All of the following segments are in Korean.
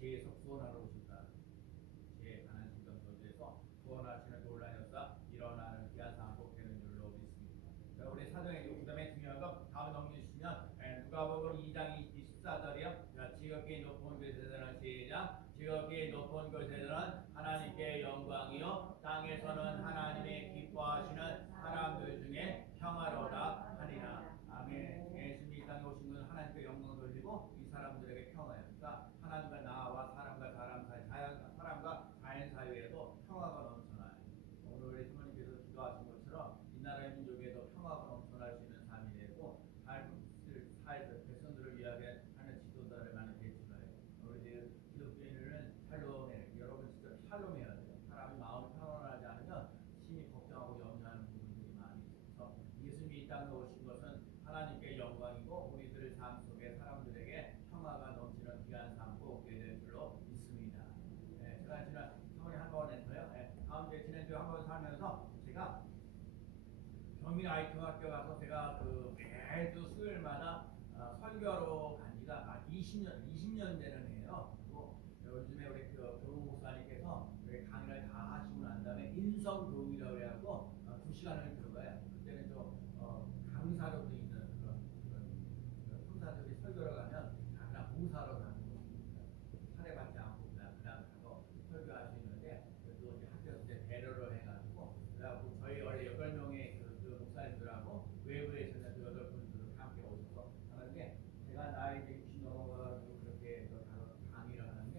지혜에서 구원하러 오셨다. 지혜 가난 심정 저주에서 구원하시는 놀라운 역사 일어나는 귀한 사항 꼭 되는 줄로 믿습니다. 자, 우리 사도행전 그다음에 중요한 건 다음 넘겨주시면 누가복음 2장 24절이요. 자, 지극히 높은 곳에서는 시작. 지극히 높은 곳에서는 하나님께 영광이요 땅에서는 하나님의 기뻐하시는 사람들 중에 평화로다 하니라. 아멘. 예수님이 이 땅에 오신 것은 하나님께 영광 돌리고 이 사람들에게 평화예요. 그러니까 하나님과 나와 사람과 사람 사이, 사람과 자연 사이에도 평화가 넘쳐나요. 오늘 우리 부모님께서 기도하신 것처럼 이 나라의 민족에도 평화가 넘쳐날 수 있는 삶이 되고 삶을 백성들을 위하게 하는 지도자를 많이 배출해요. 우리 기독교인들은 샬롬에 여러분 진짜 샬롬해야 돼요. 사람이 마음이 평안하지 않으면 심히 걱정하고 염려하는 부분들이 많이 있어서 예수님이 이 땅에 오신 것은 하나님께 영광이고 우리들 삶 속에 사람들에게 평화가 넘치는 귀한 삶 꼭 얻게 될 줄로 믿습니다. 제가 지난 저번에 한번 했어요. 다음 주에 지난주에 한번 살면서 제가 경민 아이통학교 가서 제가 그 매주 수요일마다 설교하러 간 지가 20년 되는 해요. 그리고 요즘에 우리 교우 목사님께서 강의를 다 하시고 난 다음에 인성교육이라고 해갖고 2시간을 들어가요. 그때는 좀 강사로 돼 있는 그런 통사들이 설교를 가면 그냥 봉사로 가는 거예요. 사례받지 않고 그냥 가서 설교할 수 있는데 또 이제 학교에서 이제 배려를 해가지고 그래갖고 저희 원래 8명의 그 목사님들하고 외부에서 있는 그 8분들 함께 오셔서 하는데 제가 나이 이제 60 넘어가지고 그렇게 강의를 하는데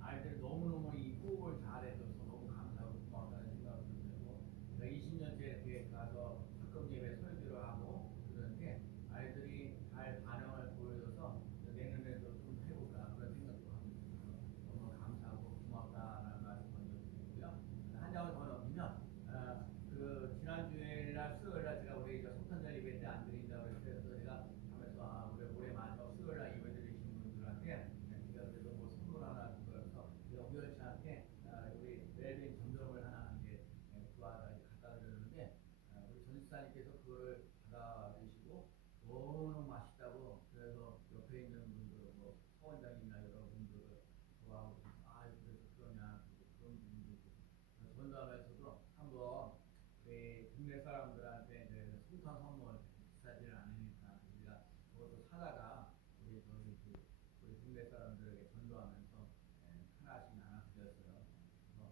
아이들이 너무너무 이 호흡을 잘해줘서 너무 감사하고 고맙다는 생각을 들고 20년째 이렇게 가서 학급 예배 설교를 하고 그러는데 아이들이 잘 반응을 보여줘서 내년에도 좀 해볼까 그런 생각도 합니다. 너무 감사하고 고맙다는 말씀 먼저 드리고요. 한 장을 더 넘기면 그 지난주에나 수요일날 제가 우리 성탄절 이벤트 안 드린다고 그래서 제가 하면서 우리 올해 마지막 수요일날 예배 드리신 분들한테 제가 그래도 뭐 선물 하나 그래서 제가 우연치 않게 우리 웰빙 점점을 하나 이제 구하다 갖다 드렸는데 우리 전지사님께서 그거를 받아주시고 너무 맛있다고 그래서 옆에 있는 분들 뭐 서원장님이나 여러분들을 좋아하고 그래서 그러냐 그런 분들도 전도하면서도 한번 우리 국내 사람들한테 이제 송탄 선물 비싸지는 않으니까 우리가 그것도 사다가 우리 우리 국내 사람들에게 전도하면서 하나씩 나눠드렸어요. 그래서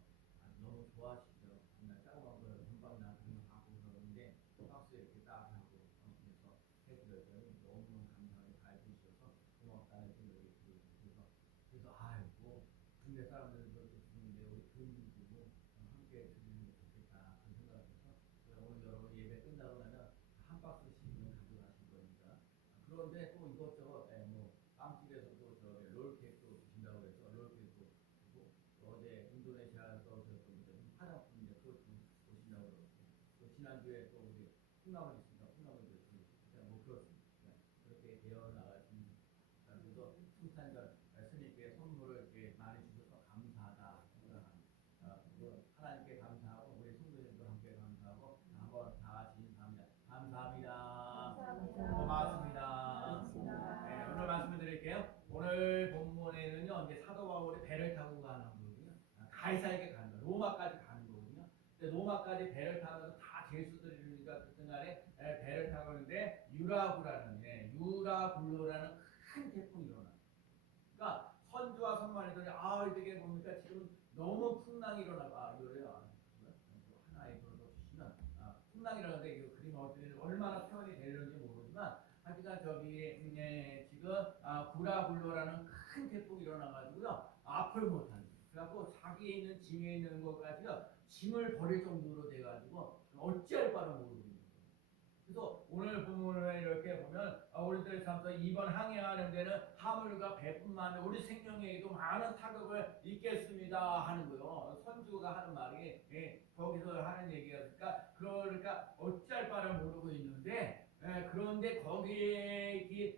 너무 좋아하시죠. 맨날 짜고만 거 금방나 그런 거 갖고 그러는데 박스에 이렇게 딱 하고 그래서 해드렸더니 너무너무 감사하게 잘 주셔서 고맙다는 생각이 들고 그래서 아이고 국내 사람들도 주는데 우리 교인들도 함께 드리는 게 좋겠다 그런 생각을 해서 오늘 여러분 예배 끝나고 나면 한 박스씩은 가져가실 거니까 그런데 또 이것저것 뭐 빵집에서도 롤케이크도 주신다고 그래서 롤케이크도 주고 어제 인도네시아에서 화장품인데 그것도 오신다고 그러고 또 지난주에 또 우리 콩나물 있습니다. 콩나물도 주고 뭐 그렇습니다. 그렇게 되어 나가십니다. 그래서 성탄절 스님께 선물을 이렇게 많이 주셔서 감사하다 생각합니다. 하나님께 감사하고 우리 성도님도 함께 감사하고 한번 다 같이 인사합니다. 감사합니다. 고맙습니다. 오늘 말씀을 드릴게요. 오늘 본문에는요 이제 사도 바울이 배를 타고 가는 거거든요. 가이사에게 가는 거예요. 로마까지 가는 거거든요. 근데 로마까지 배를 타면서 다 죄수들이니까 그날에 배를 타고 있는데 유라굴로라는 큰 태풍이 일어나요. 그러니까 선주와 선만이더니 이게 뭡니까 지금 너무 풍랑이 일어나가 이래요. 하나의 그런 거 주시면 풍랑이 일어나는데 이 그림 얼마나 표현이 되는지 모르지만 하여간 지금 구라굴로라는 큰 태풍이 일어나가지고요 앞을 못하는 그래갖고 자기에 있는 짐에 있는 것까지요 짐을 버릴 정도로 돼가지고 어찌할 바를 모르고 있는 거예요. 그래서 오늘 본문을 이렇게 보면 우리들 삶에서 이번 항해하는 데는 화물과 배뿐만 아니라 우리 생명에도 많은 타격을 입겠습니다 하는 거예요. 선주가 하는 말이 거기서 하는 얘기가 그러니까 어찌할 바를 모르고 있는데 그런데 거기에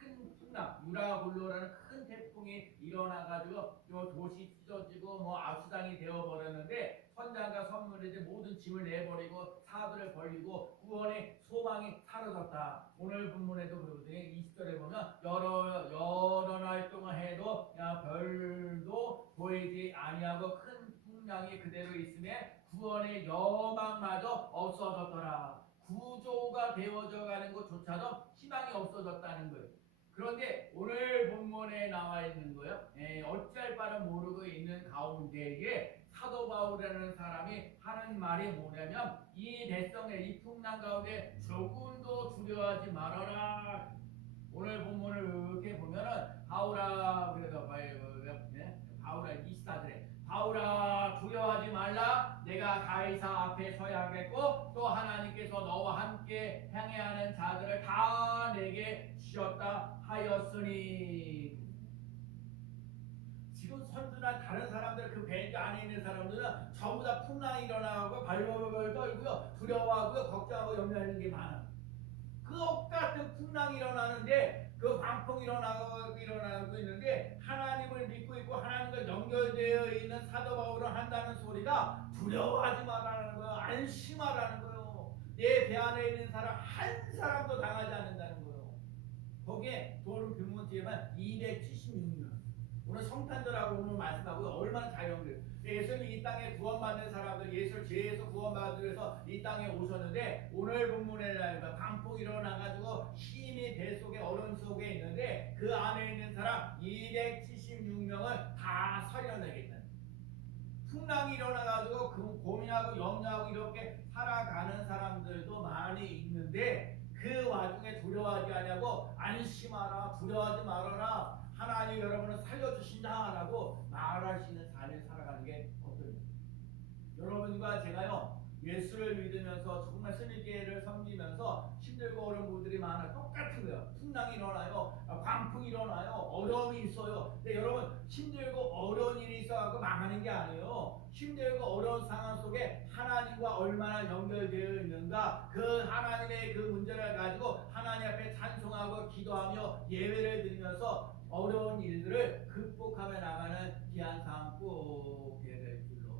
큰 풍랑 유라굴로라는 큰 태풍이 일어나가지고 요 도시 찢어지고 뭐 악수당이 되어버렸는데 선장과 선물이 모든 짐을 내버리고 사도를 벌리고 구원의 소망이 사라졌다. 오늘 본문에도 그러거든요. 20절에 보면 여러 날 동안 해도 별 광야하고 큰 풍랑이 그대로 있음에 구원의 여망마저 없어졌더라. 구조가 되어져 가는 것조차도 희망이 없어졌다는 거예요. 그런데 오늘 본문에 나와 있는 거예요. 어찌할 바를 모르고 있는 가운데에 사도 바울이라는 사람이 하는 말이 뭐냐면 이 백성의 이 풍랑 가운데 조금도 두려워하지 말아라. 오늘 본문을 이렇게 보면은 바울아 그래서 바울아 24절에 바울아 두려워하지 말라. 내가 가이사 앞에 서야 하겠고 또 하나님께서 너와 함께 행해야 하는 자들을 다 내게 주셨다 하였으니. 지금 선두나 다른 사람들 그 배 안에 있는 사람들은 전부 다 풍랑이 일어나고 발벌벌 떨고요 두려워하고요 걱정하고 염려하는 게 많아. 그 똑같은 풍랑이 일어나는데 그 광풍이 일어나고 있는데 하나님을 믿고 있고 하나님과 연결되어 있는 사도 바울은 한다는 소리가 두려워하지 말라는 거예요. 안심하라는 거예요. 내 배 안에 있는 사람 한 사람도 당하지 않는다는 거예요. 거기에 도를 비문 뒤에만 276년 오늘 성탄절하고 오늘 말씀하고 얼마나 잘 연결해요. 예수님이 이 땅에 구원받는 사람들 예수를 죄에서 구원받기 위해서 이 땅에 오셨는데 오늘 본문에 광풍이 일어나가지고 힘이 배 속에 얼음 속에 있는데 그 안에 있는 사람 276명을 다 살려내겠다는 풍랑이 일어나가지고 그 고민하고 염려하고 이렇게 살아가는 사람들도 많이 있는데 그 와중에 두려워하지 않냐고 안심하라 두려워하지 말아라 하나님 여러분을 살려주신다라고 말하시는 삶을 살아가는 게 어떨까요? 여러분과 제가요 예수를 믿으면서 정말 스님께를 섬기면서 힘들고 어려운 분들이 많아 똑같은 거예요. 풍랑이 일어나요, 광풍이 일어나요, 어려움이 있어요. 근데 여러분 힘들고 어려운 일이 있어서 망하는 게 아니에요. 힘들고 어려운 상황 속에 하나님과 얼마나 연결되어 있는가 그 하나님의 그 문제를 가지고 하나님 앞에 찬송하고 기도하며 예배를 드리면서 어려운 일들을 극복하며 나가는 귀한 삶 꼭 될 줄로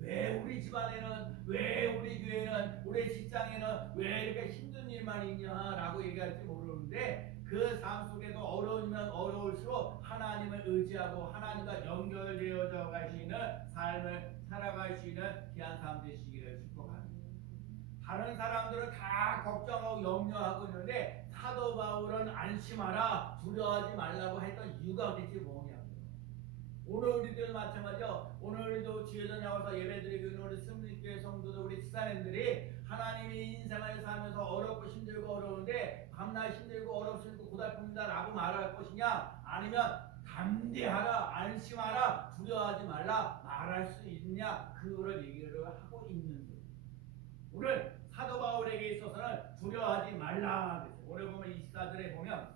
왜 우리 집안에는 왜 우리 교회는 우리 직장에는 왜 이렇게 힘든 일만 있냐라고 얘기할지 모르는데 그 삶 속에도 어려우면 어려울수록 하나님을 의지하고 하나님과 연결되어져 가시는 삶을 살아갈 수 있는 귀한 삶 되시기를 축복합니다. 다른 사람들은 다 걱정하고 염려하고 있는데 사도 바울은 안심하라 두려워하지 말라고 했던 이유가 대체 뭐냐고요. 오늘 우리들 마찬가지요. 오늘 우리도 주일에 나와서 예배드리고 있는 우리 승리교회 성도들 우리 집사님들이 하나님의 인생을 살면서 어렵고 힘들고 어려운데 밤낮 힘들고 어렵고 고달픕니다 라고 말할 것이냐 아니면 담대하라 안심하라 두려워하지 말라 말할 수 있느냐 그거를 얘기를 하고 있는 거예요. 오늘 사도 바울에게 있어서는 두려워하지 말라. 오늘 보면 24절에 보면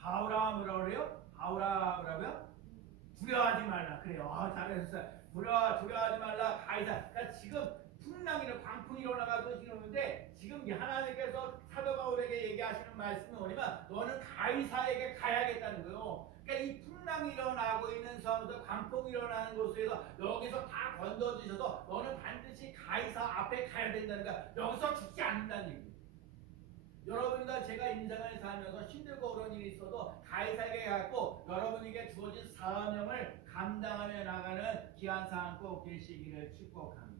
바울아 뭐라 그래요? 바울아 뭐라고요? 두려워하지 말라. 그래요. 잘했어요. 두려워하지 말라. 가이사. 그러니까 지금 풍랑이나 광풍이 일어나가지고 이러는데 지금 하나님께서 사도 바울에게 얘기하시는 말씀이 뭐냐면 너는 가이사에게 가야겠다는 거예요. 그러니까 이 풍랑이 일어나고 있는 상황에서 광풍이 일어나는 곳에서 여기서 다 건져주셔서 너는 반드시 가이사 앞에 가야 된다는 거야. 여기서 죽지 않는다는 얘기예요. 여러분과 제가 인생을 살면서 힘들고 어려운 일이 있어도 가이사에게 갖고 여러분에게 주어진 사명을 감당하며 나가는 귀한 삶 꼭 되시기를 축복합니다.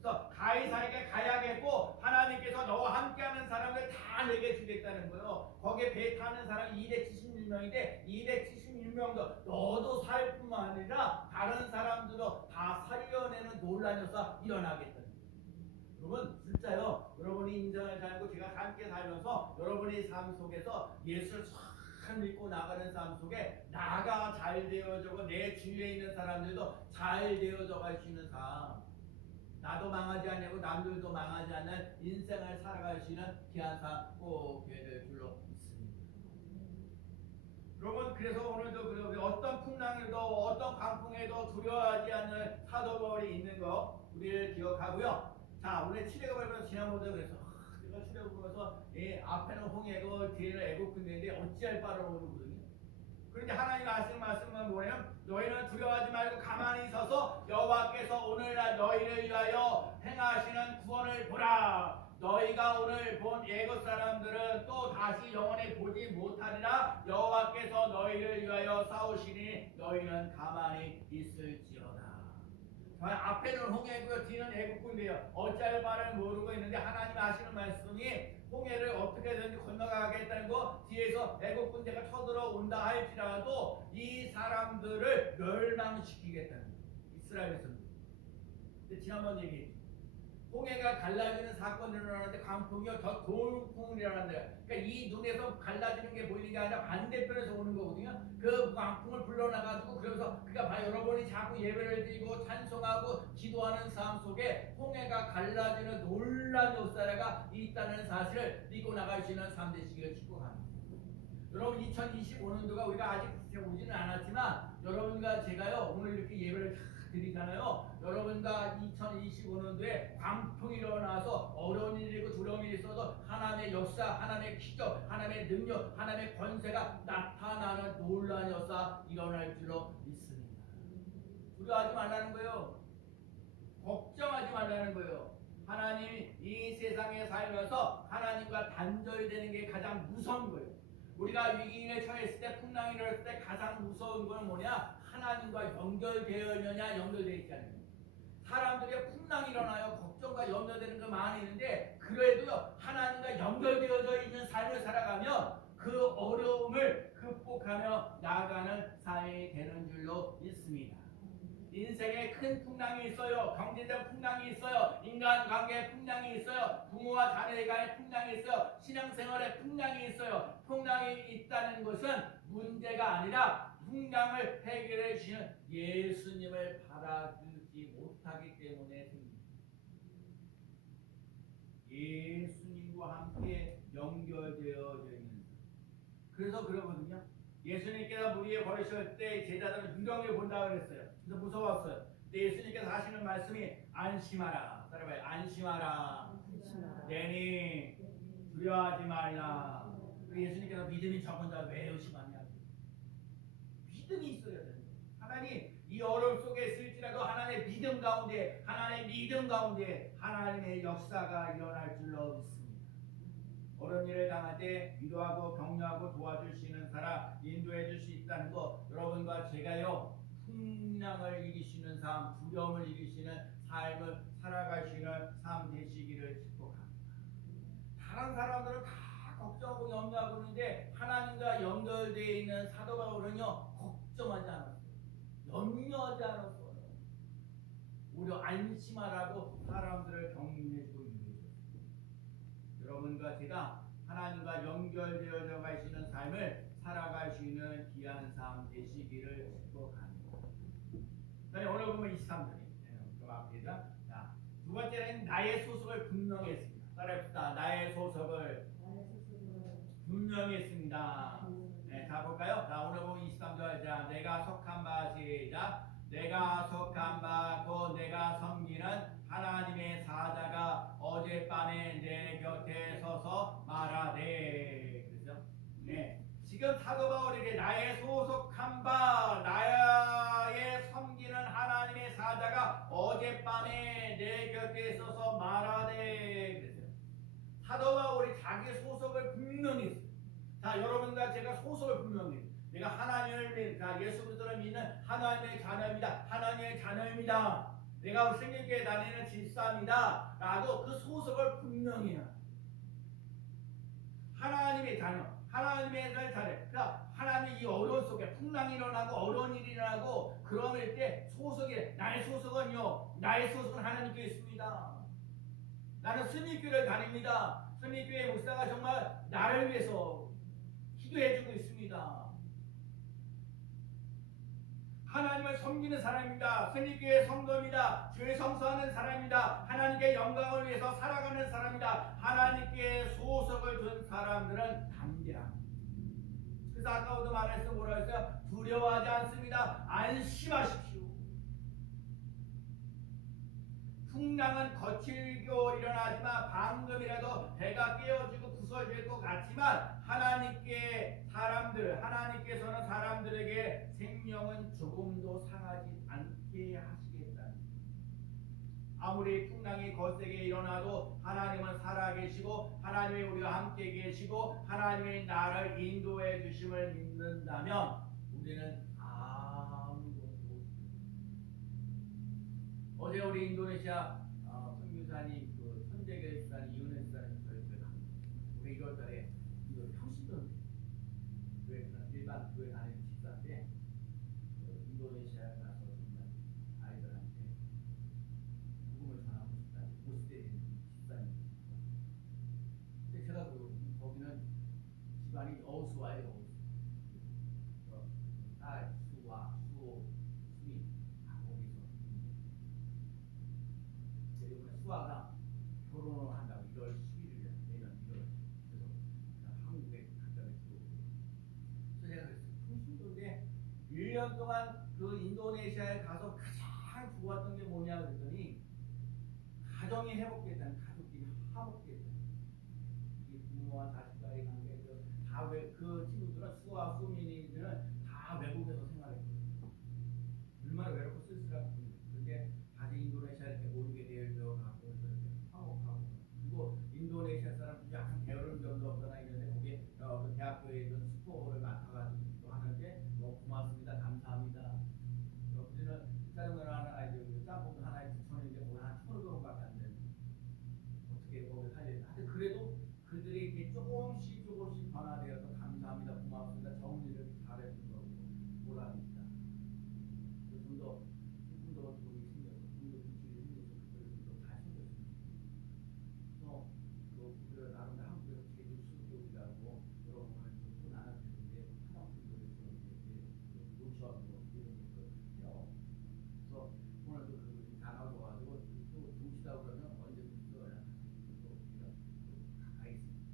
그래서 가이사에게 가야겠고 하나님께서 너와 함께하는 사람을 다 내게 주겠다는 거예요. 거기에 배 타는 사람이 276명인데 276명도 너도 살 뿐만 아니라 다른 사람들도 다 살려내는 놀라운 역사 일어나겠다. 여러분 진짜요. 여러분이 인생을 살고 제가 함께 살면서 여러분의 삶 속에서 예수를 잘 믿고 나가는 삶 속에 나가 잘 되어져고 내 주위에 있는 사람들도 잘 되어져 갈 수 있는 삶 나도 망하지 않냐고 남들도 망하지 않는 인생을 살아갈 수 있는 귀한 삶 꼭 될 줄로 믿습니다. 여러분 그래서 오늘도 어떤 풍랑에도 어떤 광풍에도 두려워하지 않는 사도 바울이 있는 거 우리를 기억하고요. 자, 오늘 출애굽을 지난번에 그래서 내가 출애굽을 보면서 앞에는 홍해고 뒤에는 애국군대인데 어찌할 바를 모르거든요. 그런데 하나님 하시는 말씀은 뭐냐면 너희는 두려워하지 말고 가만히 서서 여호와께서 오늘날 너희를 위하여 행하시는 구원을 보라. 너희가 오늘 본 애굽 사람들은 또 다시 영원히 보지 못하리라. 여호와께서 너희를 위하여 싸우시니 너희는 가만히 있을지어다. 앞에는 홍해고요, 뒤는 애국군이에요. 어찌할 바를 모르고 있는데 하나님 하시는 말씀이 홍해를 어떻게든지 건너가겠다는 거, 뒤에서 애국군대가 쳐들어온다 할지라도 이 사람들을 멸망시키겠다는 거. 이스라엘에서는. 근데 지난번 얘기했죠. 홍해가 갈라지는 사건이 일어나는데 광풍이요, 더 돌풍이 일어난대요. 그러니까 이 눈에서 갈라지는 게 보이는 게 아니라 반대편에서 오는 거거든요. 그 광풍을 불러놔가지고, 그래서 그러니까 여러분이 자꾸 예배를 드리고 찬송하고 기도하는 삶 속에 홍해가 갈라지는 놀라운 역사가 있다는 사실을 믿고 나갈 수 있는 삶 되시기를 축복합니다. 여러분 2025년도가 우리가 아직 오지는 않았지만 여러분과 제가요 오늘 이렇게 예배를 다 드리잖아요. 여러분과 2025년도에 광풍이 일어나서 어려운 일이고 두려운 일이 있어도 하나님의 역사, 하나님의 기적, 하나님의 능력, 하나님의 권세가 나타나는 놀라운 역사 일어날 줄로 믿습니다. 두려워하지 말라는 거예요. 걱정하지 말라는 거예요. 하나님이 이 세상에 살면서 하나님과 단절이 되는 게 가장 무서운 거예요. 우리가 위기에 처했을 때, 풍랑이 일어났을 때 가장 무서운 건 뭐냐? 하나님과 연결되어 있느냐, 연결되어 있지 않느냐. 사람들이 풍랑이 일어나요. 걱정과 염려되는 거 많이 있는데 그래도요 하나님과 연결되어져 있는 삶을 살아가면 그 어려움을 극복하며 나아가는 삶이 되는 줄로 믿습니다. 인생에 큰 풍랑이 있어요. 경제적 풍랑이 있어요. 인간관계에 풍랑이 있어요. 부모와 자녀 간에 풍랑이 있어요. 신앙생활에 풍랑이 있어요. 풍랑이 있다는 것은 문제가 아니라 풍랑을 해결해 주시는 예수님을 바라보지 못하기 때문에 생깁니다. 예수님과 함께 연결되어져 있는. 그래서 그러거든요. 예수님께서 물 위에 걸으실 때 제자들은 유령을 본다고 그랬어요. 그래서 무서웠어요. 근데 예수님께서 하시는 말씀이 안심하라. 따라봐요. 안심하라. 내니 두려워하지 말라. 예수님께서 믿음이 적은 자 왜 의심하냐. 믿음이 있어야 돼요. 하나님 이 어려움 속에 있을지라도 하나님의 믿음 가운데, 하나님의 역사가 일어날 줄로 믿습니다. 어려운 일을 당할 때 위로하고 격려하고 도와줄 수 있는 사람, 인도해 줄 수 있다는 거, 여러분과 제가요 풍랑을 이기시는 삶, 두려움을 이기시는 삶을 살아갈 수 있는 삶 되시기를 축복합니다. 다른 사람들은 다 걱정하고 염려하고 있는데 하나님과 연결되어 있는 사도 바울은요 걱정하지 않았어요. 염려하지 않았어요. 오히려 안심하라고 사람들을 격려해주고 유로해줬어요. 여러분과 제가 하나님과 연결되어져 가시는 삶을 살아갈 수 있는 귀한 삶 되시기를 축복합니다. 오늘 보면 23절이 그 앞에다. 자, 두 번째는 나의 소속을 분명히 했습니다. 따라합시다. 나의 소속을 분명히 했습니다. 네, 자 볼까요? 자, 오늘 보면 23절. 자, 내가 속한 바 시작. 내가 속한 바 곧 내가 섬기는 하나님의 사자가 어젯밤에 내 곁에 서서 말하되. 그렇죠? 네. 지금 사도 바울에게 나의 소속한 바, 나의 섬기는 하나님의 사자가 어젯밤에 내 곁에 서서 말하되. 그랬어요. 사도 바울이 자기 소속을 분명히 했어요. 자, 여러분과 제가 소속을 분명히 했어요. 내가 하나님을 믿는, 예수 그리스도를 믿는 하나님의 자녀입니다. 하나님의 자녀입니다. 내가 생일교회 다니는 집사입니다. 라고 그 소속을 분명히 해요. 하나님의 자녀, 하나님의 자녀. 그러니까 하나님이 이 어려운 속에 풍랑이 일어나고 어려운 일이 일어나고 그럴 때 소속이, 나의 소속은요, 나의 소속은 하나님께 있습니다. 나는 스님교회를 다닙니다. 스님교회 목사가 정말 나를 위해서 기도해주고 있습니다. 하나님을 섬기는 사람입니다. 스님교회 성도입니다. 주의 성수하는 사람입니다. 하나님께 영광을 위해서 살아가는 사람입니다. 하나님께 소속을 둔 사람들은 담대합니다. 그래서 아까부터 말했어 뭐라 했어요? 두려워하지 않습니다. 안심하십시오. 풍랑은 거칠고 일어나지만 방금이라도 배가 깨어지고 부서질 것 같지만 하나님께서는 사람들에게 생명은 조금도 상하지 않게 하시겠다. 아무리 풍랑이 거세게 일어나도 하나님은 살아계시고 하나님이 우리와 함께 계시고 하나님이 나를 인도해 주심을 믿는다면 우리는 우리 인도네시아 선교사님 그 선재계 수사님 이은혜 수사님 저희 올해 1월달에 이거 평신도 교회 일반 교회 다니는 집사인데 인도네시아에 가서 정말 아이들한테 복음을 전하고 싶다는 50대 된 집사님. 근데 제가 거기는 집안이 어수와요. 딸 수와 수 수미 다 거기서. 이번에 수아가 결혼을 한다고 1월 11일에 내년 1월. 그래서 한국에 갔다 왔고. 그래서 제가 그랬어요. 풍신도인데 1년 동안 그 인도네시아에 가서 가장 좋았던 게 뭐냐 그랬더니 가정이 회복됐다는, 가족끼리 화목됐다는. 이 부모와 자식과의 관계, 다그 친구들은 수아 수민이들은 다 외국에서 생활했거든요. 얼마나 외롭고 쓸쓸하거든요. 그런데 다시 인도네시아 이렇게 오게 되어가고 이렇게 화목하고, 그리고 인도네시아 사람들이 약간 게으른 점도 없거나 있는데 거기에 그 대학교에 있는 스코어를 맡아가지고 또 하는데 고맙습니다, 감사합니다. 우리는 짜장면 하나, 아니 짬뽕 하나에 9,000원인데 거기 한 1,500원밖에 안 되는. 어떻게 거기 살려야 돼? 그래도 그들이 이렇게 조금씩 변화되어서 감사합니다, 고맙습니다, 정리를 잘해준 거고 보람입니다. 좀더 돈이 생겨서, 좀더 물질이 생겨서 그들을 좀더 잘 챙겼습니다. 그래서 그 나름 한국에서 제주 수교이라고 여러분을 또 나눠주는데 화장품들을 노처하고 이런 것들요. 그래서 오늘도 그 나가고 와가지고 또 중시다고 그러면 언제든지 또 연락하세요. 또 우리가 가까이 있습니다.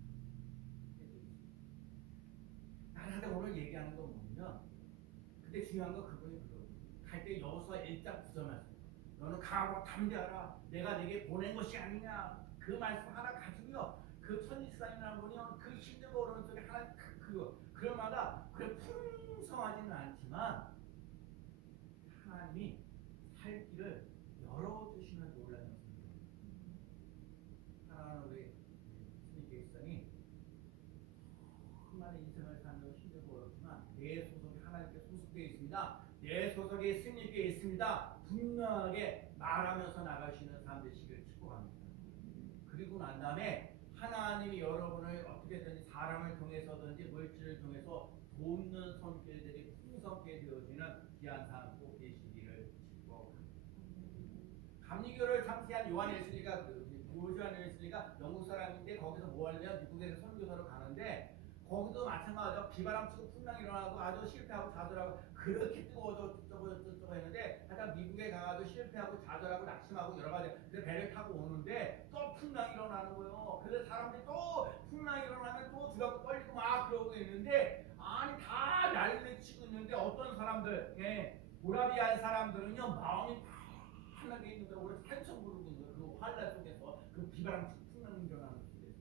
나한테 오늘 얘기하는 건 뭐냐면, 근데 중요한 건 그분이 그러고 갈 때 여호수아 1장 9절 말씀, 너는 강하고 담대하라, 내가 내게 보낸 것이 아니냐. 그 말씀 하나 가지고요, 그 천지사님이라는 분이요, 그 힘들고 어려운 속에 하나님 그럴마다 그래 풍성하지는 않지만 하나님이 살 길을 열어주시는 놀라운 분이에요. 하나는 우리 스님께 있으니 수많은 인생을 살며 힘들고 어렵지만 내 소속이 하나님께 소속되어 있습니다. 내 소속이 스님께 있습니다. 분명하게 말하면서 나가시는 삶 되시기를 축복합니다. 그리고 난 다음에 하나님이 여러분을 어떻게든지 사람을 통해서든지 물질을 통해서 돕는 손길들이 풍성하게 되어지는 귀한 삶 꼭 되시기를 축복합니다. 감리교를 창시한 요한 웨슬리가 영국 사람인데 거기서 뭐 하냐면 미국에서 선교사로 가는데 거기도 마찬가지로 비바람 치고 풍랑이 일어나고 아주 실패하고 좌절하고 그렇게 뜨거워져 저거 했는데 하여튼 미국에 가가지고 실패하고 좌절하고 낙심하고 여러 가지 그래서 배를 타고 오는데 또 풍랑이 일어나는 거예요. 그래서 사람들이 또 풍랑이 일어나면 또 두렵고 떨리고 막 그러고 있는데, 아니 다 난리를 치고 있는데 어떤 사람들, 모라비안 사람들은요 마음이 편하게 있는 거예요. 오늘 찬송 부르고 있는 거예요. 그 환란 속에서 그 비바람 치고 풍랑이 일어나는 거예요.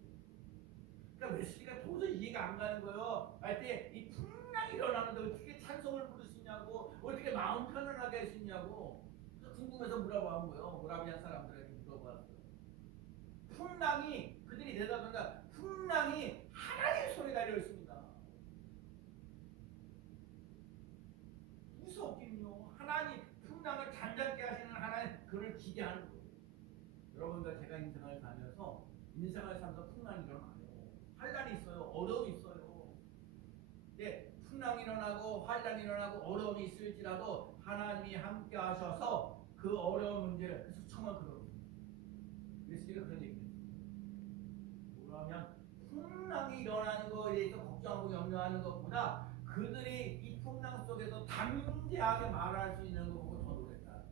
그러니까 웨슬리가 도저히 이해가 안 가는 거예요. 할때 이 풍랑이 일어나는데 어떻게 찬송을 부를 수 있냐고, 어떻게 마음 편안하게 할 수 있냐고. 그래서 궁금해서 물어본 거예요. 모라비안 사람들에게 물어봤어요. 풍랑이, 그들이 대답한다. 풍랑이 하나님의 손에 달려 있습니다. 무섭긴요. 하나님 풍랑을 잠잠게 하시는 하나님, 그를 기대하는 거예요. 여러분과 제가 인생을 살면서 인생을 살면서 풍랑이 일어나요. 환란이 있어요. 어려움이 있어요. 근데 풍랑이 일어나고 환란이 일어나고 어려움이 있을지라도 하나님이 함께 하셔서 그 어려운 문제를, 그래서 정말 그러거든요. 웨슬리가 그런 얘기를 했어요. 뭐라면 풍랑이 일어나는 거에 대해서 걱정하고 염려하는 것보다 그들이 이 풍랑 속에서 담대하게 말할 수 있는 거 보고 더 놀랬다.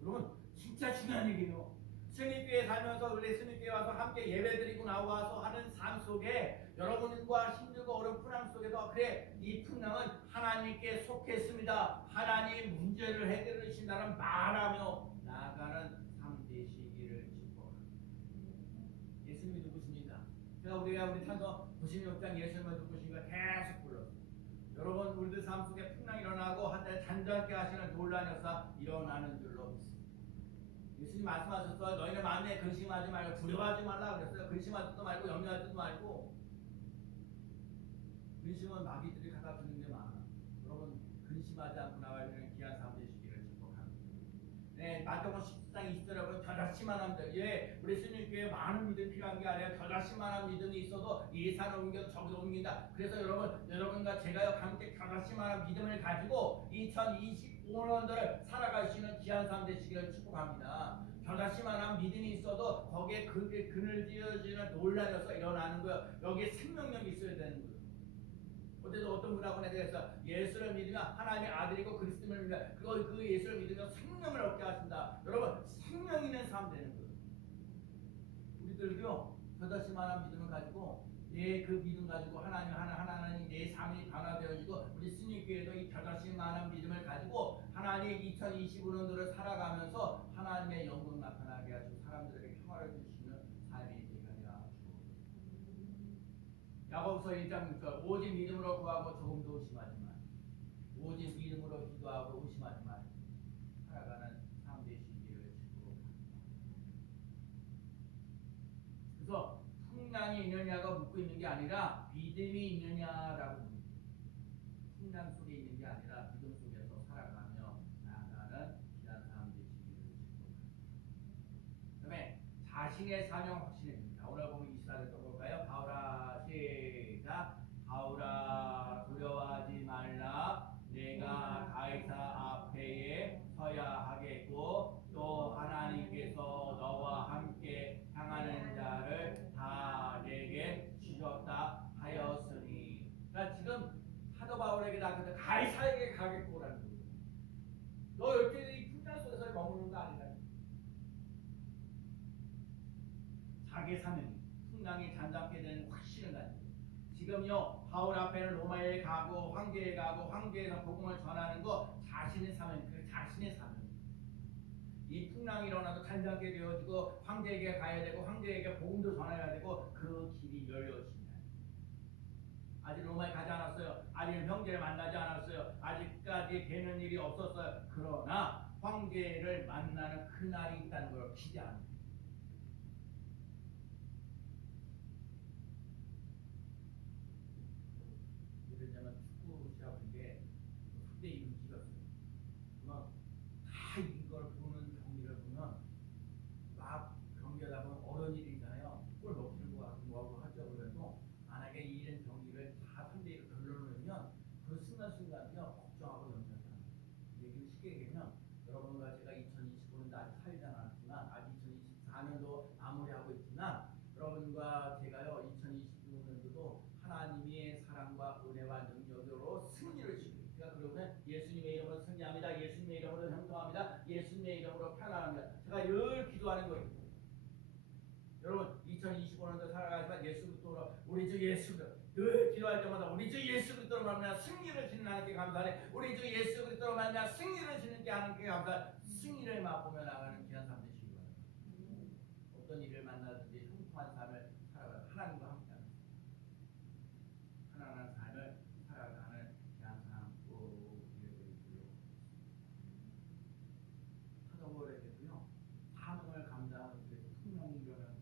여러분 진짜 중요한 얘기예요. 스님교회 살면서 우리 스님교회 와서 함께 예배드리고 나와서 하는 삶 속에 여러분과 힘들고 어려운 풍랑 속에서 그래 이 풍랑은 하나님께 속했습니다, 하나님 문제를 해결해 주신다는 말하며 나아가는 삶 되시기를 축복합니다. 예수님이 누구십니까? 제가 우리 찬송 96장 예수님을 누구신가 계속 불렀어요. 여러분 우리들 삶 속에 풍랑이 일어나고 한때 잔잔케 하시는 놀라운 역사 일어나는 줄로 믿습니다. 예수님 말씀하셨어요. 너희는 마음에 근심하지 말고 두려워하지 말라 그랬어요. 근심하지도 말고 염려하지도 말고. 근심은 마귀들이 갖다 주는 게 많아. 여러분 근심하지 않고 나가는 귀한 삶 되시기를 축복합니다. 네, 마태복음 10장 20절에 보면 겨자씨만한 믿음. 예, 우리 스님교회 많은 믿음 필요한 게 아니라 겨자씨만한 믿음이 있어도 이 산을 옮겨도 저기도 옮긴다. 그래서 여러분과 제가요 함께 겨자씨만한 믿음을 가지고 2025년도를 살아갈 수 있는 귀한 삶 되시기를 축복합니다. 겨자씨만한 믿음이 있어도 거기에 그늘지어지는 논란에서 일어나는 거예요. 여기에 생명력이 있어야 되는 거예요. 어제도 어떤 분하고 내가 예수를 믿으면 하나님의 아들이고 그리스도를 믿으면 그 예수를 믿으면 생명을 얻게 하신다. 여러분 생명 있는 삶 되는 거예요. 우리들도요 겨자씨만한 믿음을 가지고 그 믿음 가지고 하나님 내 삶이 변화되어지고 우리 스님교회도 이 겨자씨만한 믿음을 가지고 하나님 2025년도를 살아가면서 하나님의 영광 나타나게 하시고 사람들에게 평화를 주시는 삶이 되게 하리라. 야고보서 1장 6절 오직 믿음으로 구하고 조금도 의심하지만 오직 믿음으로 기도하고 의심하지만 살아가는 삶 되시기를 축복합니다. 그래서 풍랑이 있느냐가 묻고 있는 게 아니라 믿음이 있느냐라고 묻는 거예요. 풍랑 속에 있는 게 아니라 믿음 속에서 살아가며 나아가는 귀한 삶 되시기를 축복합니다. 그다음에 자신의 사명 확신입니다. 오늘 보면 24절도 볼까요? 바울아 시작. 바울아 두려워하지 말라. 내가 가이사 앞에 서야 하겠고 또 하나님께서 너와 함께 향하는 자를 다 내게 주셨다 하였으니. 그러니까 지금 사도 바울에게 나한테 가이사에게 가겠고라는 거예요. 너 이렇게 이 풍랑 속에서 머무는 거 아니다. 자기 사명, 풍랑이 잠잠게 되는 확신을 가지고 지금요 바울 앞에는 로마에 가고 황제에 가고 황제에서 복음을 전하는 거 자신의 사명, 그 자신의 사명. 이 풍랑이 일어나도 잠잠게 되어지고 황제에게 가야 되고 황제에게 복음도 전해야 되고 그 길이 열려지냐. 아직 로마에 가지 않았어요. 아직 형제를 만나지 않았어요. 아직까지 되는 일이 없었어요. 그러나 황제를 만나는 그날이 있다는 걸 기대합니다. 축구 시합인 게 3대2로 이겼어요. 다 이걸 보는 경기를 보면 막 경기하다 보면 어른일이잖아요. 골 먹히는 거 같은 거하고 하죠. 그래도 만약에 이런 경기를 다 3대2로 결론을 내면 그 순간순간이요 걱정하고 연장하는 얘기를 쉽게 얘기하면 여러분과 제가 2025년도 아직 살지 않았지만 아직 2024년도 마무리하고 있지만 여러분과 제가요 2025년도도 하나님의 사랑과 은혜와 능력으로 승리를 주고 제가 그러면 예수님의 이름으로 승리합니다. 예수님의 이름으로 형통합니다. 예수님의 이름으로 편안합니다. 제가 늘 기도하는 거예요. 여러분 2025년도 살아가지만 예수 그리스도로 우리 주 예수 늘 기도할 때마다 우리 주 예수 그리스도로 말미암아 승리를 주는 하나님께 감사하네. 우리 주 예수 그리스도로 말미암아 승리를 주는 게 하나님께 감사하네. 승리를 맛보며 나가는 귀한 삶 되시기 바랍니다. 어떤 일을 만나든지 형통한 삶을 살아가는 하나님과 함께하는 하나님의 삶을 살아가는 귀한 삶 꼭 이루어지고요. 사도바울에게도요 사명을 감당하는 그래서 풍랑이 일어나는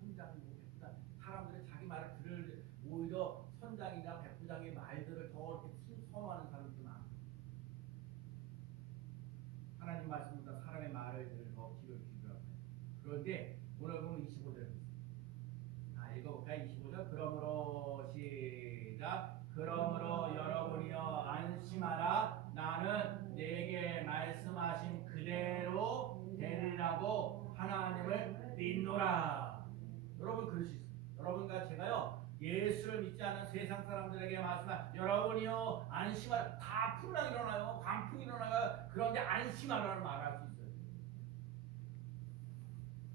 선장이고 백부장 사람들이 자기 말을 들을 오히려 선장이나 백부장의 말들을 더 이렇게 선호하는 사람들도 많아요. 하나님 말씀보다 사람의 말을 더 귀를 기울여요. 그런데 오늘 보면 25절 읽어볼까요? 25절 그러므로 시작. 그러므로 여러분이여 안심하라. 나는 내게 말씀하신 그대로 되리라고 하나님을 믿노라. 여러분 그럴 수 있어요. 여러분과 제가요 예수를 믿지 않는 세상 사람들에게 말씀하 여러분이요 안심하라. 다 풍랑이 일어나요. 광풍이 일어나요. 그런데 안심하라는 말할 수 있어요.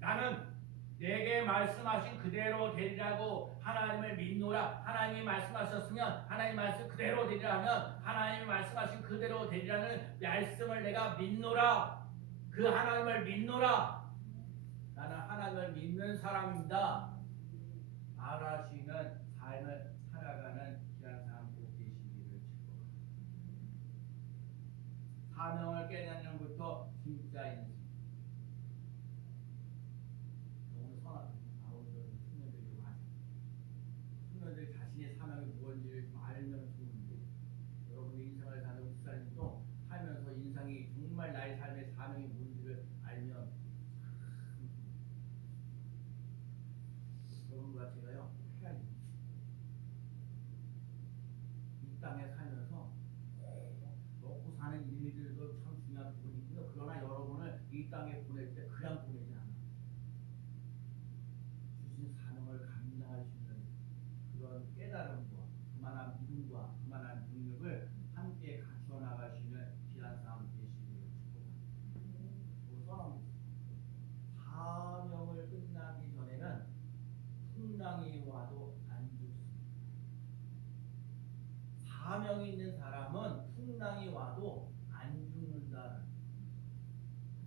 나는 내게 말씀하신 그대로 되리라고 하나님을 믿노라. 하나님이 말씀하셨으면 하나님 말씀 그대로 되리라 하면 하나님이 말씀하신 그대로 되리라는 말씀을 내가 믿노라. 그 하나님을 믿노라. 나는 하나님을 믿는 사람입니다. 말하시는 삶을 살아가는 귀한 삶 꼭 되시기를 축복합니다. 사명을 깨닫는 것부터 진짜 인생. 청년들 자신의 사명이 무엇인지를 좀 알면 좋은데 여러분의 인생을 사는 목사님도 살면서 인생이 정말 나의 삶의 사명이 뭔지를 사명이 있는 사람은 풍랑이 와도 안 죽는다.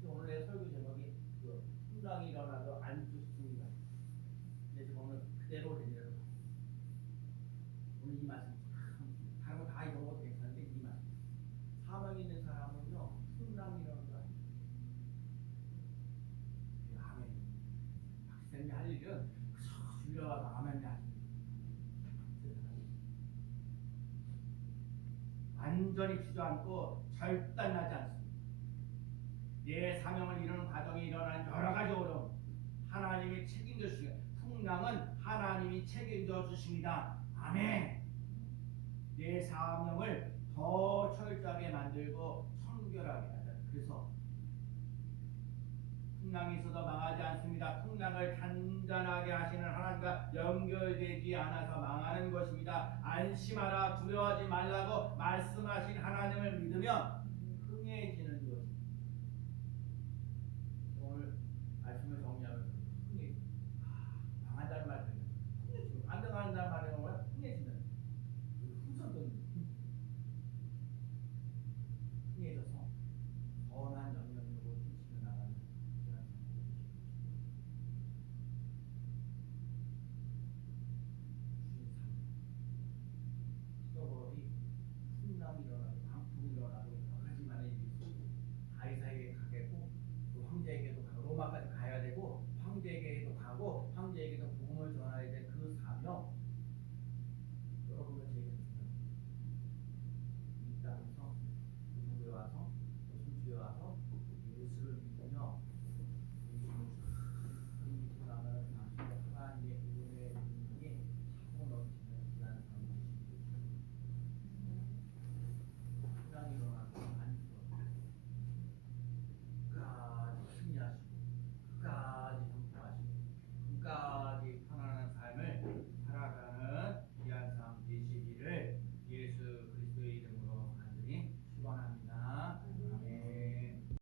오늘의 설교 제목이 그 풍랑이 일어나도 안 죽습니다. 근데 지금 오늘 그대로 된 대로 오늘 이 말씀 참 다른 거 다 읽어도 괜찮은데 이 말씀 사명이 있는 사람은요 풍랑이 일어나도 안 죽습니다. 아멘. 박사님이 할 일은 그저 줄여와서 아멘이 하십니다. 완전히 주저앉고 절단나지 않습니다. 내 사명을 이루는 과정에 일어나는 여러 가지 어려움 하나님이 책임져 주시고 풍랑은 하나님이 책임져 주십니다. 아멘. 내 사명을 더 철저하게 만들고 청결하게 하자. 그래서 풍랑이 있어도 망하지 않습니다. 풍랑을 단단하게 하시는 하나님과 연결되지 않아서 망하는 것입니다. 안심하라 두려워하지 말라고 말씀하신 하나님을 믿으면